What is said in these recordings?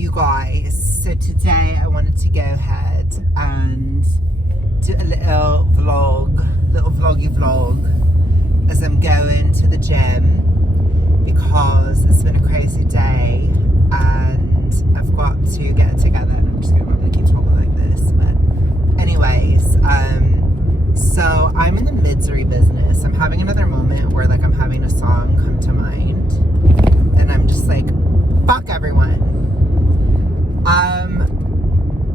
you guys, so today I wanted to go ahead and do a little vloggy vlog as I'm going to the gym because it's been a crazy day and I've got to get it together. And I'm just gonna keep talking like this, but anyways, so I'm in the MIDsery business. I'm having another moment where like I'm having a song come to mind and I'm just like, fuck everyone.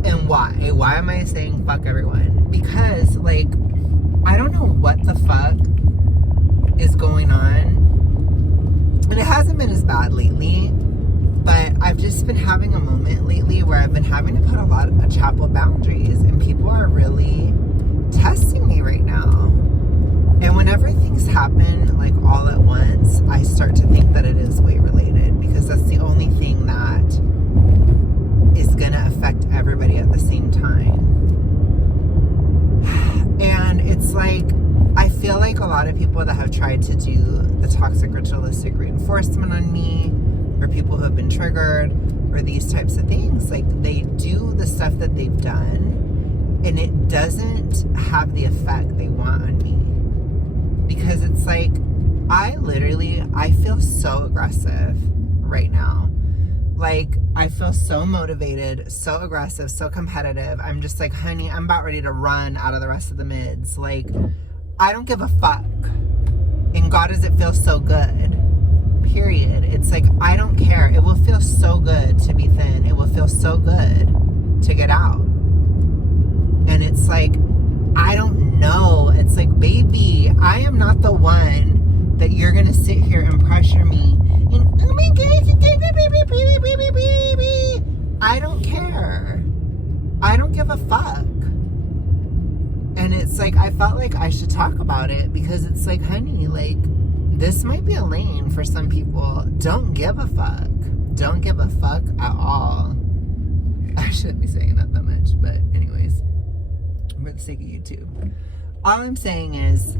And why? Why am I saying fuck everyone? Because like, I don't know what the fuck is going on. And it hasn't been as bad lately, but I've just been having a moment lately where I've been having to put a lot of chapel boundaries and people are really testing me right now. And whenever things happen like all at once, I start to think that it is weight related because that's the only thing that is gonna affect everybody at the same time. And it's like, I feel like a lot of people that have tried to do the toxic ritualistic reinforcement on me, or people who have been triggered, or these types of things, like they do the stuff that they've done and it doesn't have the effect they want on me. Because it's like, I feel so aggressive right now. Like, I feel so motivated, so aggressive, so competitive. I'm just like, honey, I'm about ready to run out of the rest of the mids. Like, I don't give a fuck. And God, does it feel so good? Period. It's like, I don't care. It will feel so good to be thin. It will feel so good to get out. And it's like, I don't know. It's like, baby, I am not the one that you're going to sit here and pressure me. And, oh my God, I don't care. I don't give a fuck. And it's like, I felt like I should talk about it because it's like, honey, like, this might be a lane for some people. Don't give a fuck. Don't give a fuck at all. I shouldn't be saying that much, but anyways, for the sake of YouTube. All I'm saying is,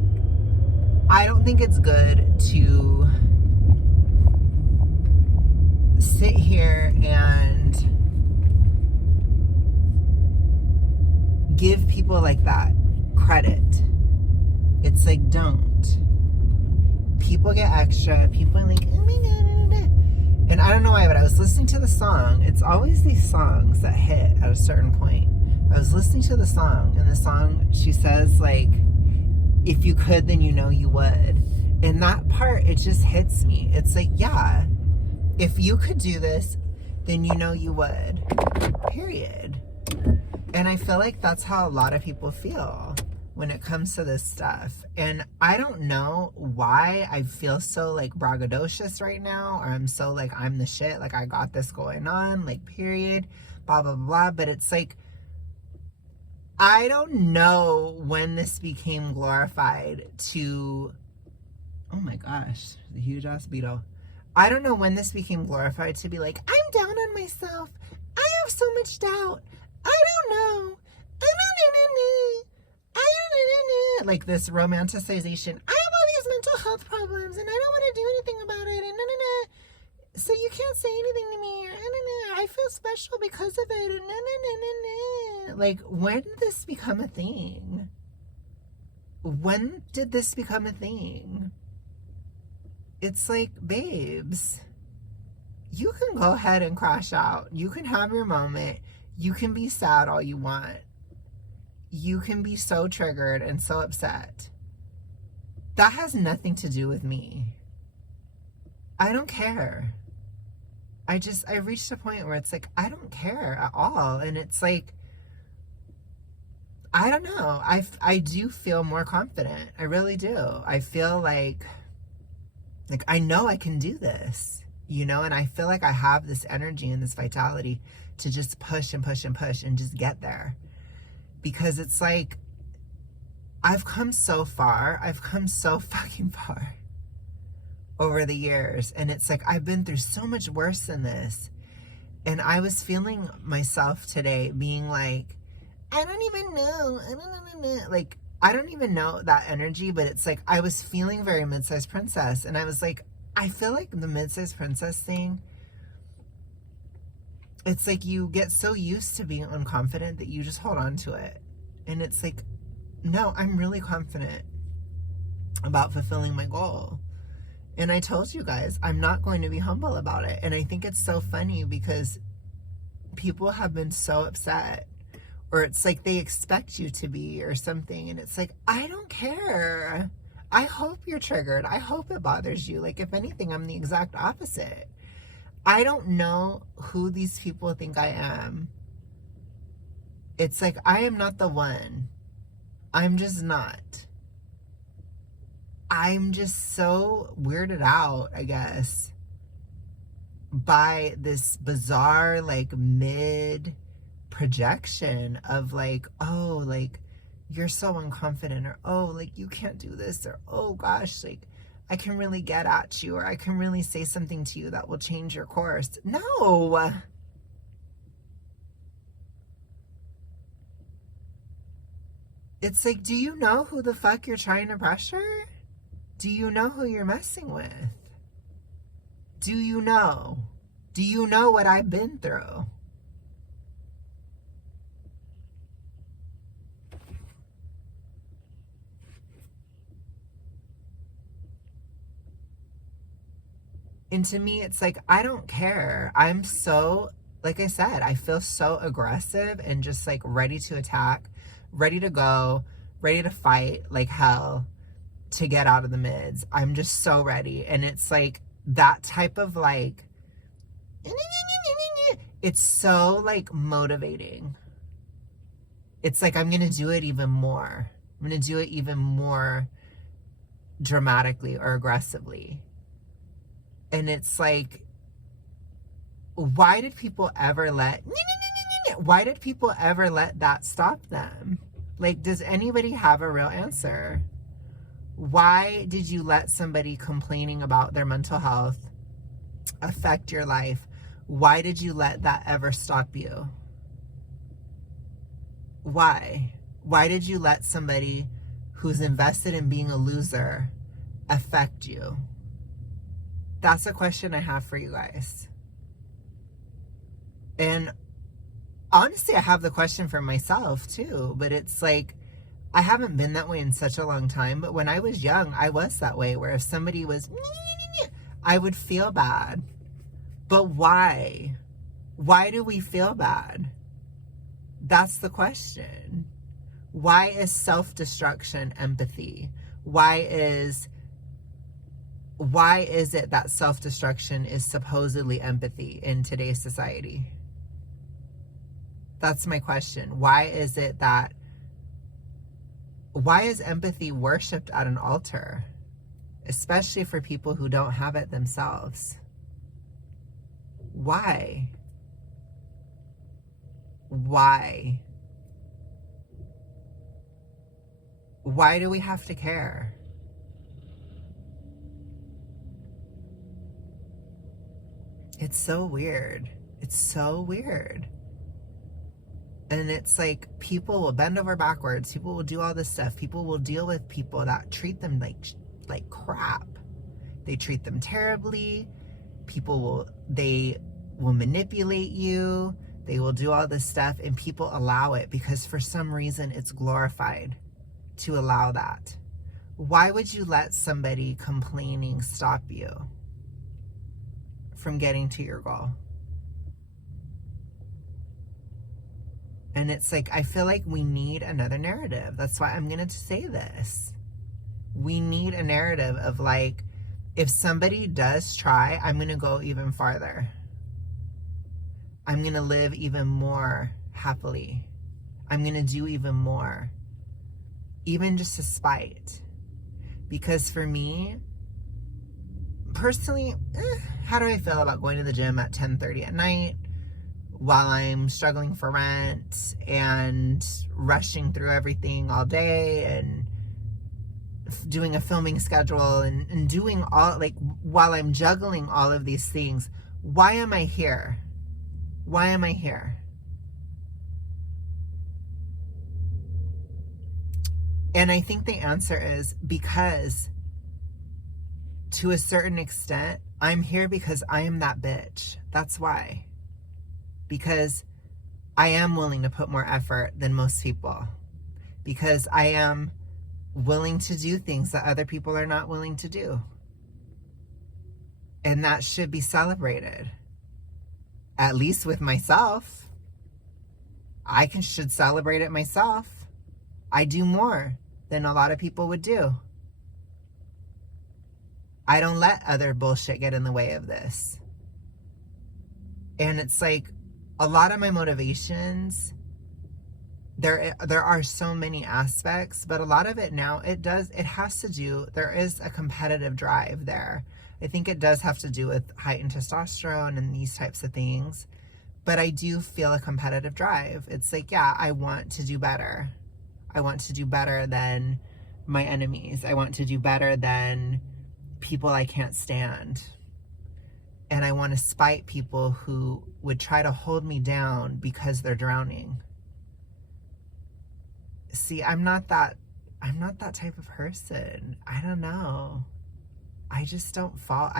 I don't think it's good to sit here and give people like that credit. It's like, don't. People get extra. People are like, oh my God. And I don't know why, but I was listening to the song. It's always these songs that hit at a certain point. I was listening to the song, and the song, she says, like, if you could, then you know you would. And that part, it just hits me. It's like, yeah, if you could do this, then you know you would. Period. And I feel like that's how a lot of people feel when it comes to this stuff. And I don't know why I feel so like braggadocious right now, or I'm so like, I'm the shit, like I got this going on, like period, blah, blah, blah. But it's like, I don't know when this became glorified to, oh my gosh, the huge ass beetle. I don't know when this became glorified to be like, I'm down on myself. I have so much doubt. I don't know. Like this romanticization. I have all these mental health problems and I don't want to do anything about it. And so you can't say anything to me. Or, I feel special because of it. And like, when did this become a thing? When did this become a thing? It's like, babes, you can go ahead and crash out. You can have your moment. You can be sad all you want. You can be so triggered and so upset. That has nothing to do with me. I don't care. I reached a point where it's like, I don't care at all. And it's like, I don't know. I do feel more confident. I really do. I feel like I know I can do this, you know, and I feel like I have this energy and this vitality to just push and push and push and just get there. Because it's like, I've come so far. I've come so fucking far over the years. And it's like, I've been through so much worse than this. And I was feeling myself today being like, I don't even know. Like, I don't even know that energy, but it's like, I was feeling very mid-sized princess. And I was like, I feel like the mid-sized princess thing it's like you get so used to being unconfident that you just hold on to it. And it's like, no, I'm really confident about fulfilling my goal. And I told you guys, I'm not going to be humble about it. And I think it's so funny because people have been so upset, or it's like they expect you to be or something. And it's like, I don't care. I hope you're triggered. I hope it bothers you. Like, if anything, I'm the exact opposite. I don't know who these people think I am. It's like, I am not the one. I'm just not. I'm just so weirded out, I guess, by this bizarre, like, mid projection of like, oh, like, you're so unconfident, or oh, like, you can't do this, or oh gosh, like, I can really get at you, or I can really say something to you that will change your course. No. It's like, do you know who the fuck you're trying to pressure? Do you know who you're messing with? Do you know? Do you know what I've been through? And to me, it's like, I don't care. I'm so, like I said, I feel so aggressive and just like ready to attack, ready to go, ready to fight like hell to get out of the mids. I'm just so ready. And it's like that type of like, it's so like motivating. It's like, I'm going to do it even more. I'm going to do it even more dramatically or aggressively. And it's like, why did people ever let that stop them? Like, does anybody have a real answer? Why did you let somebody complaining about their mental health affect your life? Why did you let that ever stop you? Why? Why did you let somebody who's invested in being a loser affect you? That's a question I have for you guys. And honestly, I have the question for myself too, but it's like, I haven't been that way in such a long time, but when I was young, I was that way, where if somebody was, I would feel bad. But why? Why do we feel bad? That's the question. Why is self-destruction empathy? Why is it that self-destruction is supposedly empathy in today's society? That's my question. Why is empathy worshipped at an altar, especially for people who don't have it themselves? Why? Why? Why do we have to care? It's so weird. It's so weird. And it's like, people will bend over backwards. People will do all this stuff. People will deal with people that treat them like crap. They treat them terribly. They will manipulate you. They will do all this stuff, and people allow it because for some reason it's glorified to allow that. Why would you let somebody complaining stop you from getting to your goal? And it's like, I feel like we need another narrative. That's why I'm going to say this. We need a narrative of like, if somebody does try, I'm going to go even farther. I'm going to live even more happily. I'm going to do even more. Even just to spite. Because for me, personally, how do I feel about going to the gym at 10:30 at night while I'm struggling for rent and rushing through everything all day and doing a filming schedule and doing all, like, while I'm juggling all of these things? Why am I here? Why am I here? And I think the answer is because, to a certain extent, I'm here because I am that bitch. That's why. because I am willing to put more effort than most people, because I am willing to do things that other people are not willing to do. And that should be celebrated. At least with myself. Should celebrate it myself. I do more than a lot of people would do. I don't let other bullshit get in the way of this. And it's like, a lot of my motivations, there are so many aspects, but a lot of it now, it has to do, there is a competitive drive there. I think it does have to do with heightened testosterone and these types of things. But I do feel a competitive drive. It's like, yeah, I want to do better. I want to do better than my enemies. I want to do better than people I can't stand. And I want to spite people who would try to hold me down because they're drowning. See, I'm not that type of person. I don't know. I just don't fall.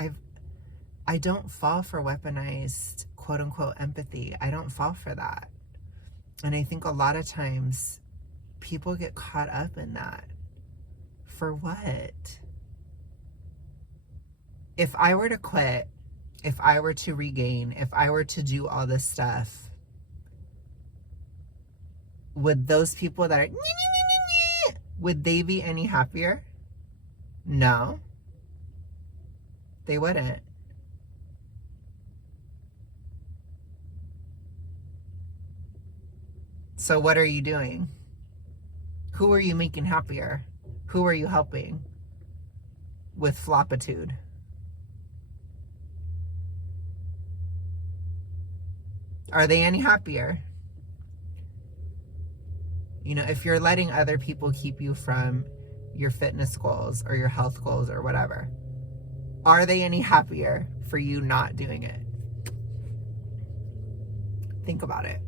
I don't fall for weaponized, quote unquote, empathy. I don't fall for that. And I think a lot of times people get caught up in that. For what? If I were to quit, if I were to regain, if I were to do all this stuff, would those people that are, would they be any happier? No. They wouldn't. So what are you doing? Who are you making happier? Who are you helping with floppitude? Are they any happier? You know, if you're letting other people keep you from your fitness goals or your health goals or whatever, are they any happier for you not doing it? Think about it.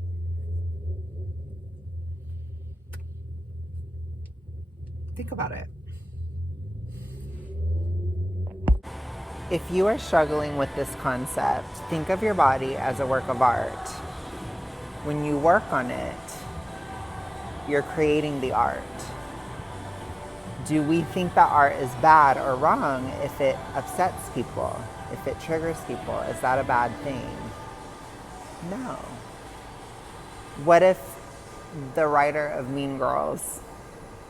Think about it. If you are struggling with this concept, think of your body as a work of art. When you work on it, you're creating the art. Do we think that art is bad or wrong if it upsets people, if it triggers people? Is that a bad thing? No. What if the writer of Mean Girls,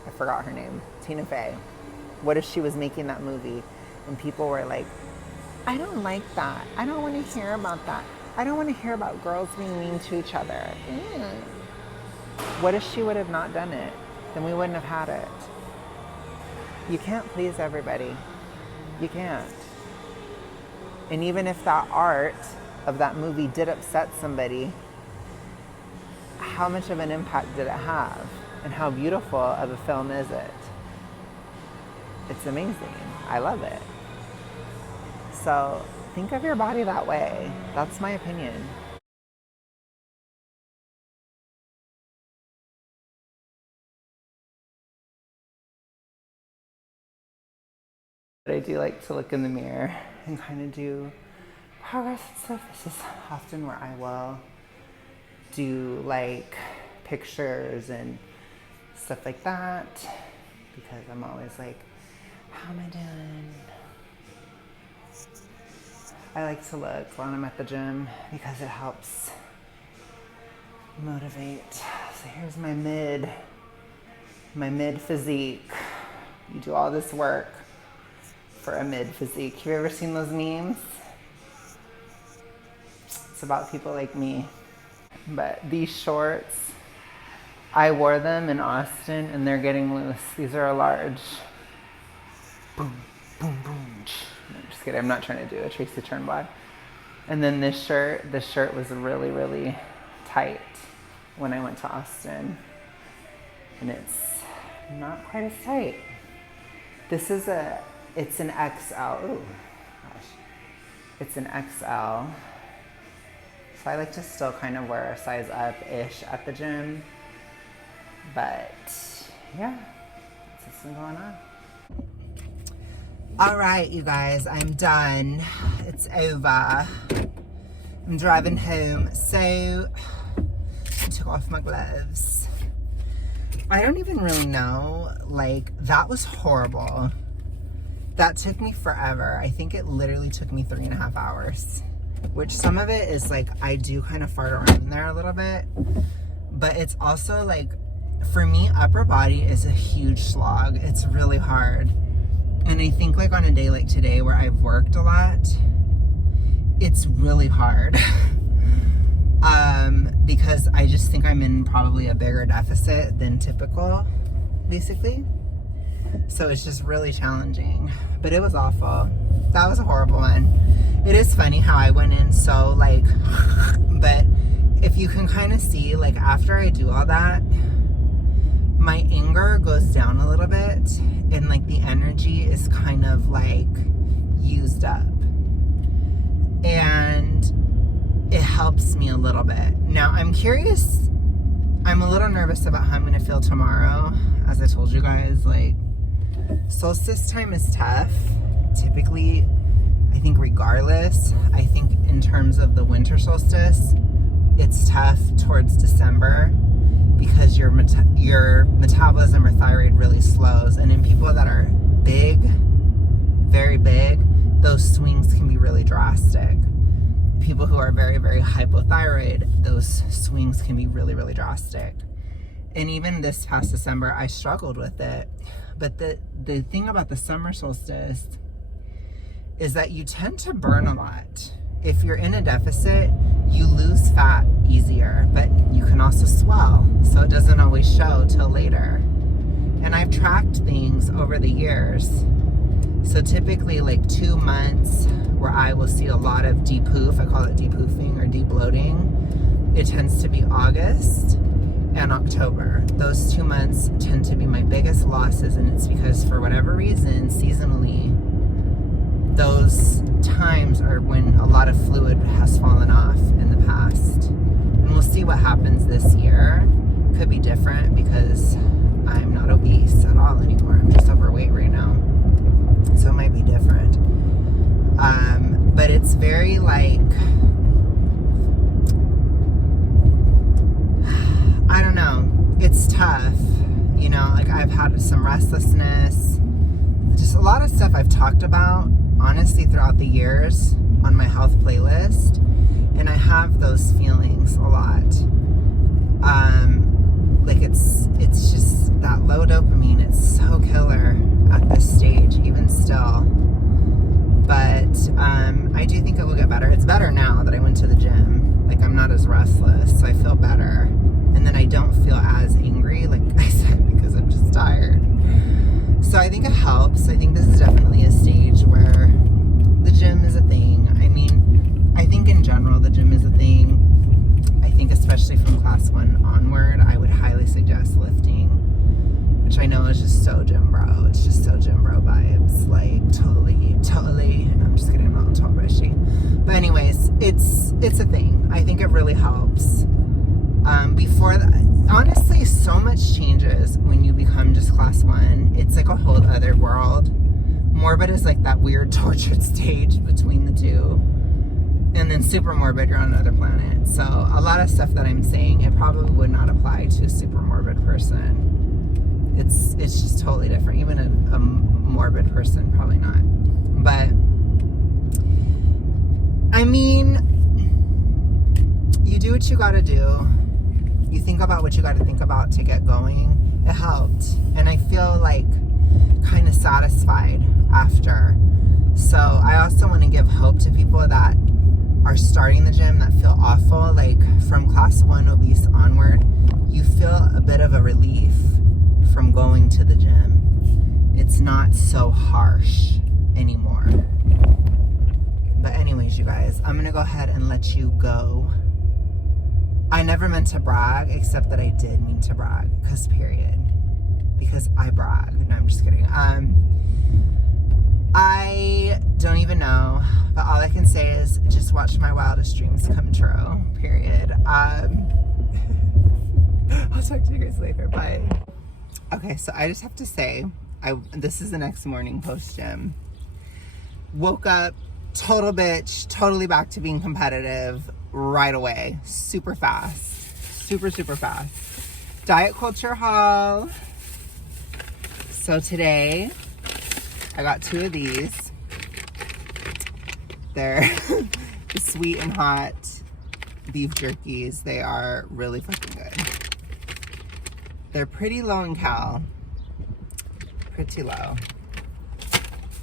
I forgot her name, Tina Fey, what if she was making that movie and people were like, I don't like that. I don't want to hear about that. I don't want to hear about girls being mean to each other. What if she would have not done it? Then we wouldn't have had it. You can't please everybody. You can't. And even if that art of that movie did upset somebody, how much of an impact did it have? And how beautiful of a film is it? It's amazing. I love it. So think of your body that way. That's my opinion. I do like to look in the mirror and kind of do progress and stuff. This is often where I will do like pictures and stuff like that, because I'm always like, how am I doing? I like to look when I'm at the gym because it helps motivate. So here's my mid physique. You do all this work for a mid physique. Have you ever seen those memes? It's about people like me. But these shorts, I wore them in Austin and they're getting loose. These are a large. Boom, boom, boom. No, just kidding. I'm not trying to do a Tracy Turnblad. And then this shirt was really, really tight when I went to Austin. And it's not quite as tight. It's an XL. Ooh, gosh. It's an XL. So I like to still kind of wear a size up-ish at the gym. But yeah, that's what's been going on. All right, you guys, I'm done. It's over. I'm driving home, so I took off my gloves. I don't even really know, like, that was horrible. That took me forever. I think it literally took me 3.5 hours, which some of it is like, I do kind of fart around in there a little bit, but it's also like, for me, upper body is a huge slog. It's really hard. And I think like on a day like today where I've worked a lot, it's really hard. Because I just think I'm in probably a bigger deficit than typical, basically. So it's just really challenging, but it was awful. That was a horrible one. It is funny how I went in so like, but if you can kind of see, like after I do all that, my anger goes down a little bit and like the energy is kind of like used up. And it helps me a little bit. Now, I'm curious, I'm a little nervous about how I'm gonna feel tomorrow. As I told you guys, like, solstice time is tough. Typically, I think regardless, I think in terms of the winter solstice, it's tough towards December because your metabolism or thyroid really slows. And in people that are big, very big, those swings can be really drastic. People who are very, very hypothyroid, those swings can be really, really drastic. And even this past December, I struggled with it. But the thing about the summer solstice is that you tend to burn a lot. If you're in a deficit, you lose fat easier, but you can also swell. So it doesn't always show till later. And I've tracked things over the years. So typically like 2 months where I will see a lot of depoof, I call it depoofing or debloating. It tends to be August and October. Those 2 months tend to be my biggest losses, and it's because for whatever reason, seasonally, those times are when a lot of fluid has fallen off in the past. And we'll see what happens this year. Could be different because I'm not obese at all anymore. I'm just overweight right now. So it might be different. But it's very like, I don't know, it's tough, you know, like I've had some restlessness, just a lot of stuff I've talked about, honestly, throughout the years on my health playlist, and I have those feelings a lot. Like it's just that low dopamine, it's so killer at this stage, even still. But I do think it will get better. It's better now that I went to the gym. Like I'm not as restless, so I feel better. And then I don't feel as angry, like I said, because I'm just tired. So I think it helps. I think this is definitely a stage where the gym is a thing. I mean, I think in general the gym is a thing. I think especially from class 1 onward, I would highly suggest lifting, which I know is just so gym bro. It's just so gym bro vibes. Like totally. And I'm just kidding, I'm not tall brushy. But anyways, it's a thing. I think it really helps. Before that, honestly, so much changes when you become just class 1. It's like a whole other world. Morbid is like that weird tortured stage between the two. And then super morbid, you're on another planet. So a lot of stuff that I'm saying, it probably would not apply to a super morbid person. It's just totally different. Even a morbid person, probably not. But I mean, you do what you gotta do. You think about what you gotta think about to get going. It helped. And I feel like kind of satisfied after. So I also want to give hope to people that are starting the gym that feel awful. Like from class 1 obese onward, you feel a bit of a relief from going to the gym. It's not so harsh anymore. But anyways, you guys, I'm gonna go ahead and let you go. I never meant to brag, except that I did mean to brag, because I brag. No, I'm just kidding. I don't even know, but all I can say is just watch my wildest dreams come true, period. I'll talk to you guys later, bye. Okay, so I just have to say, this is the next morning post-gym. Woke up, total bitch, totally back to being competitive. right away. Super fast. Super, super fast. Diet culture haul. So today, I got 2 of these. They're the sweet and hot beef jerkies. They are really fucking good. They're pretty low in cal. Pretty low.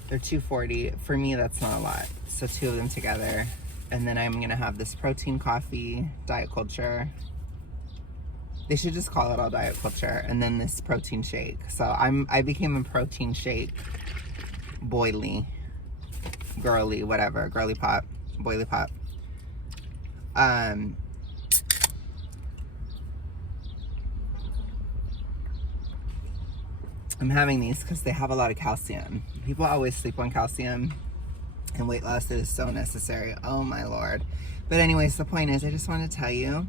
They're $2.40. For me, that's not a lot. So 2 of them together. And then I'm gonna have this protein coffee, Diet Culture. They should just call it all Diet Culture. And then this protein shake. So I became a protein shake boily, girly, whatever, girly pop, boily pop. I'm having these because they have a lot of calcium. People always sleep on calcium, and weight loss is so necessary. Oh my Lord. But anyways, the point is, I just want to tell you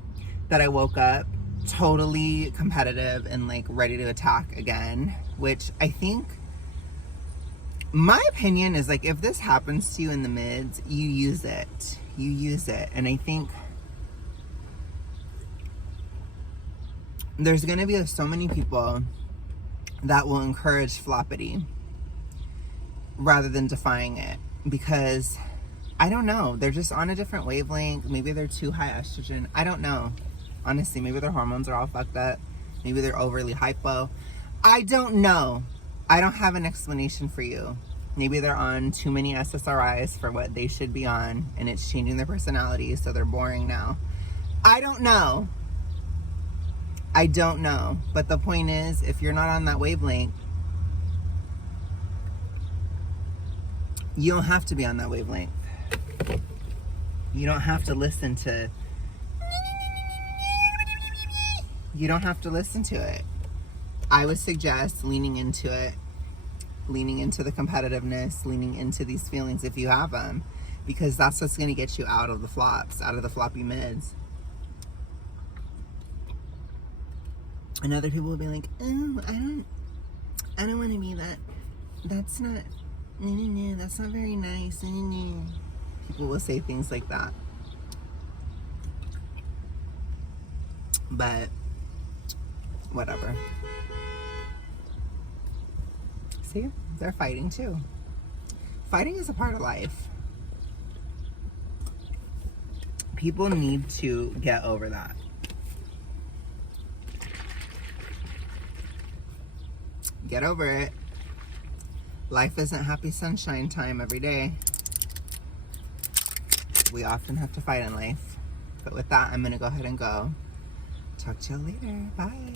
that I woke up totally competitive and like ready to attack again, which I think, my opinion is like, if this happens to you in the mids, you use it. You use it. And I think there's going to be so many people that will encourage floppity rather than defying it, because I don't know, they're just on a different wavelength. Maybe they're too high estrogen. I don't know. Honestly, maybe their hormones are all fucked up. Maybe they're overly hypo. I don't know. I don't have an explanation for you. Maybe they're on too many SSRIs for what they should be on, and it's changing their personality, so they're boring now. I don't know. I don't know. But the point is, if you're not on that wavelength, you don't have to be on that wavelength. You don't have to listen to... You don't have to listen to it. I would suggest leaning into it, leaning into the competitiveness, leaning into these feelings if you have them, because that's what's going to get you out of the flops, out of the floppy mids. And other people will be like, oh, I don't want to be that. That's not, no, that's not very nice. People will say things like that. But whatever. See, they're fighting too. Fighting is a part of life. People need to get over that. Get over it. Life isn't happy sunshine time every day. We often have to fight in life. But with that, I'm gonna go ahead and go. Talk to you later. Bye.